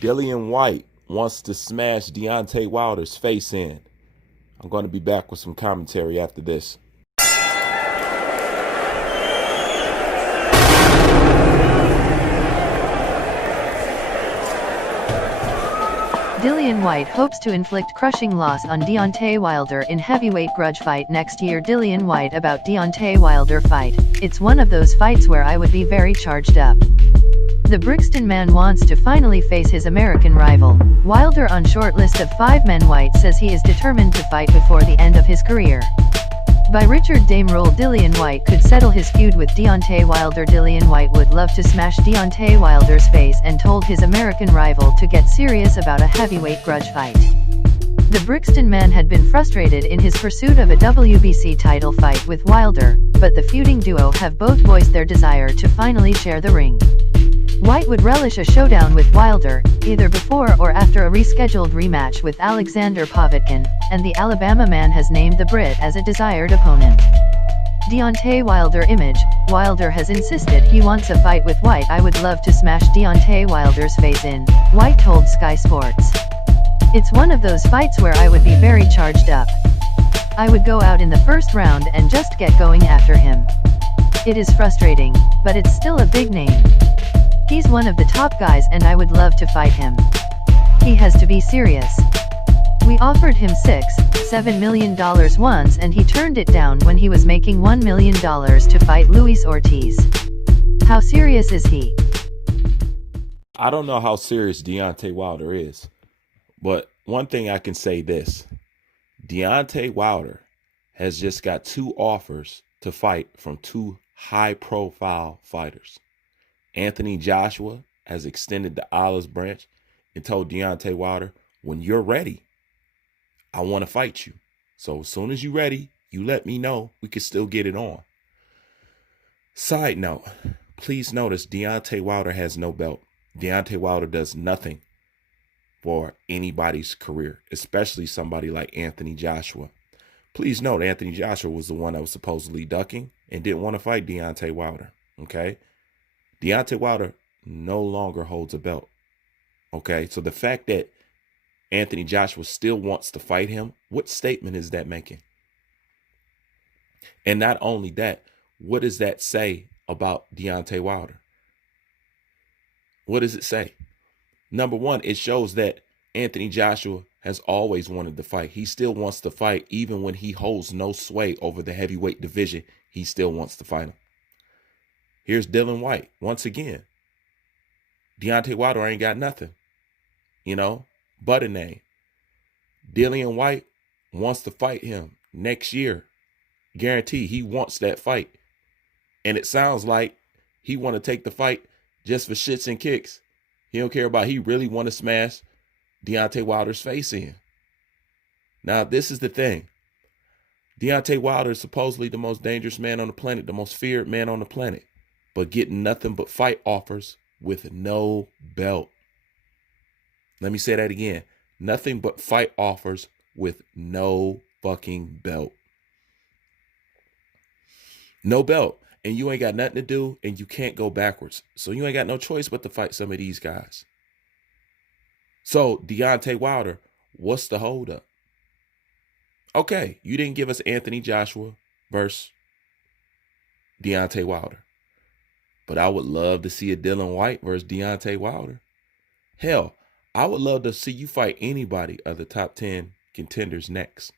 Dillian Whyte wants to smash Deontay Wilder's face in. I'm going to be back with some commentary after this. Dillian Whyte hopes to inflict crushing loss on Deontay Wilder in heavyweight grudge fight next year. Dillian Whyte about Deontay Wilder fight. It's one of those fights where I would be very charged up. The Brixton man wants to finally face his American rival. Wilder on short list of 5 men. Whyte says he is determined to fight before the end of his career. By Richard Dame Roll, Dillian Whyte could settle his feud with Deontay Wilder. Dillian Whyte would love to smash Deontay Wilder's face and told his American rival to get serious about a heavyweight grudge fight. The Brixton man had been frustrated in his pursuit of a WBC title fight with Wilder, but the feuding duo have both voiced their desire to finally share the ring. Whyte would relish a showdown with Wilder, either before or after a rescheduled rematch with Alexander Povetkin, and the Alabama man has named the Brit as a desired opponent. Deontay Wilder image. Wilder has insisted he wants a fight with Whyte. I would love to smash Deontay Wilder's face in, Whyte told Sky Sports. It's one of those fights where I would be very charged up. I would go out in the first round and just get going after him. It is frustrating, but it's still a big name. He's one of the top guys and I would love to fight him. He has to be serious. We offered him $6-7 million once and he turned it down when he was making $1 million to fight Luis Ortiz. How serious is he? I don't know how serious Deontay Wilder is, but one thing I can say this. Deontay Wilder has just got 2 offers to fight from 2 high-profile fighters. Anthony Joshua has extended the olive branch and told Deontay Wilder, when you're ready, I want to fight you. So as soon as you're ready, you let me know. We can still get it on. Side note, please notice Deontay Wilder has no belt. Deontay Wilder does nothing for anybody's career, especially somebody like Anthony Joshua. Please note, Anthony Joshua was the one that was supposedly ducking and didn't want to fight Deontay Wilder, okay? Deontay Wilder no longer holds a belt, okay? So the fact that Anthony Joshua still wants to fight him, what statement is that making? And not only that, what does that say about Deontay Wilder? What does it say? Number one, it shows that Anthony Joshua has always wanted to fight. He still wants to fight even when he holds no sway over the heavyweight division. He still wants to fight him. Here's Dillian Whyte. Once again, Deontay Wilder ain't got nothing, but a name. Dillian Whyte wants to fight him next year. Guarantee he wants that fight. And it sounds like he want to take the fight just for shits and kicks. He don't care about, he really want to smash Deontay Wilder's face in. Now, this is the thing. Deontay Wilder is supposedly the most dangerous man on the planet, the most feared man on the planet, but getting nothing but fight offers with no belt. Let me say that again. Nothing but fight offers with no fucking belt. No belt. And you ain't got nothing to do and you can't go backwards. So you ain't got no choice but to fight some of these guys. So Deontay Wilder, what's the holdup? Okay, you didn't give us Anthony Joshua versus Deontay Wilder. But I would love to see a Dillian Whyte versus Deontay Wilder. Hell, I would love to see you fight anybody of the top 10 contenders next.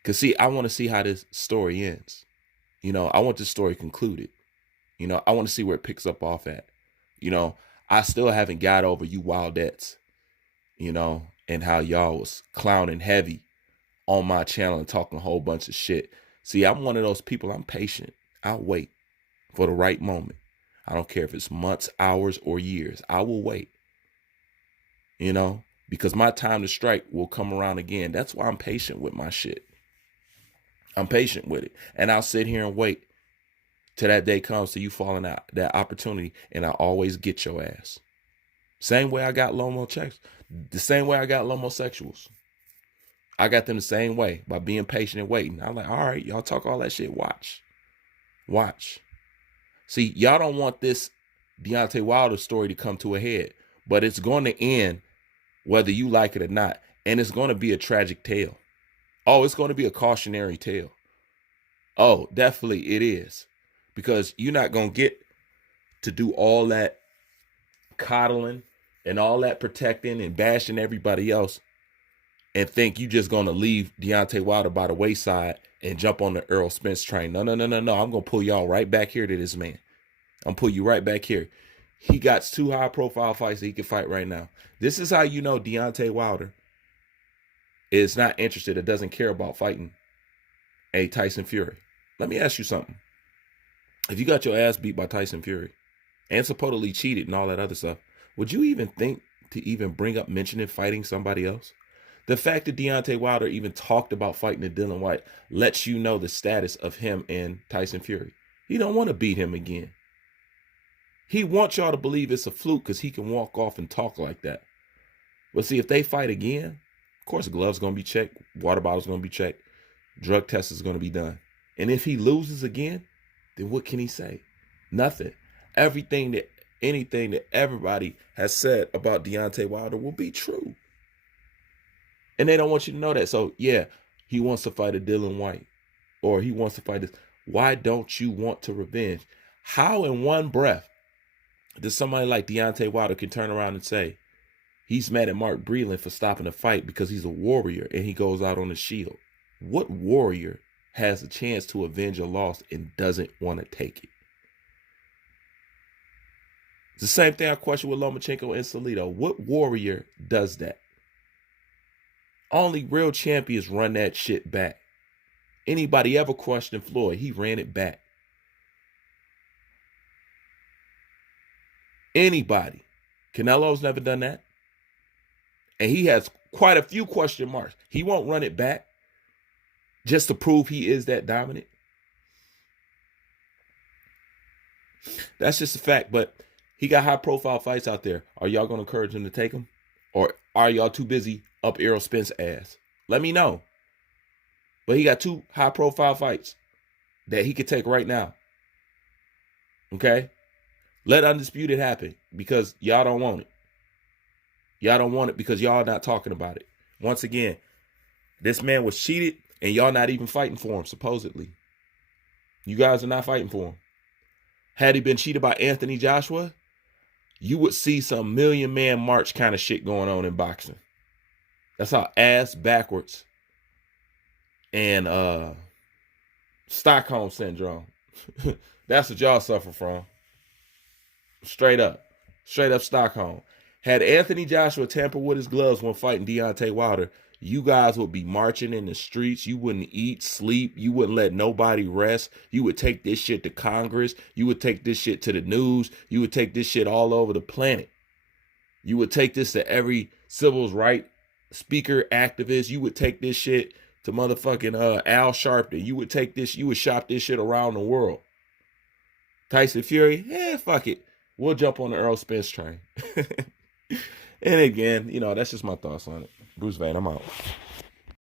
Because, see, I want to see how this story ends. I want this story concluded. I want to see where it picks up off at. I still haven't got over you Wildettes, and how y'all was clowning heavy on my channel and talking a whole bunch of shit. See, I'm one of those people, I'm patient. I'll wait for the right moment. I don't care if it's months, hours, or years. I will wait, because my time to strike will come around again. That's why I'm patient with my shit. I'm patient with it. And I'll sit here and wait till that day comes to you falling out, that opportunity, and I always get your ass. Same way I got Lomo checks. The same way I got Lomosexuals. I got them the same way, by being patient and waiting. I'm like, all right, y'all talk all that shit. Watch. See, y'all don't want this Deontay Wilder story to come to a head. but it's going to end whether you like it or not. And it's going to be a tragic tale. Oh, it's going to be a cautionary tale. Oh, definitely it is. Because you're not going to get to do all that coddling and all that protecting and bashing everybody else and think you just going to leave Deontay Wilder by the wayside and jump on the Errol Spence train. No. I'm going to pull y'all right back here to this man. I'm pull you right back here. He got 2 high-profile fights that he can fight right now. This is how you know Deontay Wilder is not interested or doesn't care about fighting a Tyson Fury. Let me ask you something. If you got your ass beat by Tyson Fury and supposedly cheated and all that other stuff, would you even think to even bring up mentioning fighting somebody else? The fact that Deontay Wilder even talked about fighting the Dillian Whyte lets you know the status of him and Tyson Fury. He don't want to beat him again. He wants y'all to believe it's a fluke because he can walk off and talk like that. But see, if they fight again, of course, the gloves going to be checked, water bottle's going to be checked, drug test is going to be done. And if he loses again, then what can he say? Nothing. Anything that everybody has said about Deontay Wilder will be true. And they don't want you to know that. So, yeah, he wants to fight a Dillian Whyte. Or he wants to fight this. Why don't you want to revenge? How in one breath does somebody like Deontay Wilder can turn around and say he's mad at Mark Breland for stopping the fight because he's a warrior and he goes out on a shield? What warrior has a chance to avenge a loss and doesn't want to take it? It's the same thing I question with Lomachenko and Salido. What warrior does that? Only real champions run that shit back. Anybody ever questioned Floyd, he ran it back. Anybody. Canelo's never done that. And he has quite a few question marks. He won't run it back just to prove he is that dominant. That's just a fact. But he got high-profile fights out there. Are y'all going to encourage him to take them? Or are y'all too busy up Errol Spence's ass? Let me know. But he got 2 high-profile fights that he could take right now. Okay? Let Undisputed happen because y'all don't want it. Y'all don't want it because y'all not talking about it. Once again, this man was cheated and y'all not even fighting for him, supposedly. You guys are not fighting for him. Had he been cheated by Anthony Joshua, you would see some Million Man March kind of shit going on in boxing. That's how ass backwards and Stockholm Syndrome. That's what y'all suffer from. Straight up Stockholm. Had Anthony Joshua tampered with his gloves when fighting Deontay Wilder, you guys would be marching in the streets. You wouldn't eat, sleep. You wouldn't let nobody rest. You would take this shit to Congress. You would take this shit to the news. You would take this shit all over the planet. You would take this to every civil rights speaker, activist. You would take this shit to motherfucking Al Sharpton. You would take this, you would shop this shit around the world. Tyson Fury, fuck it. We'll jump on the Errol Spence train. And again, that's just my thoughts on it. Bruce Van, I'm out.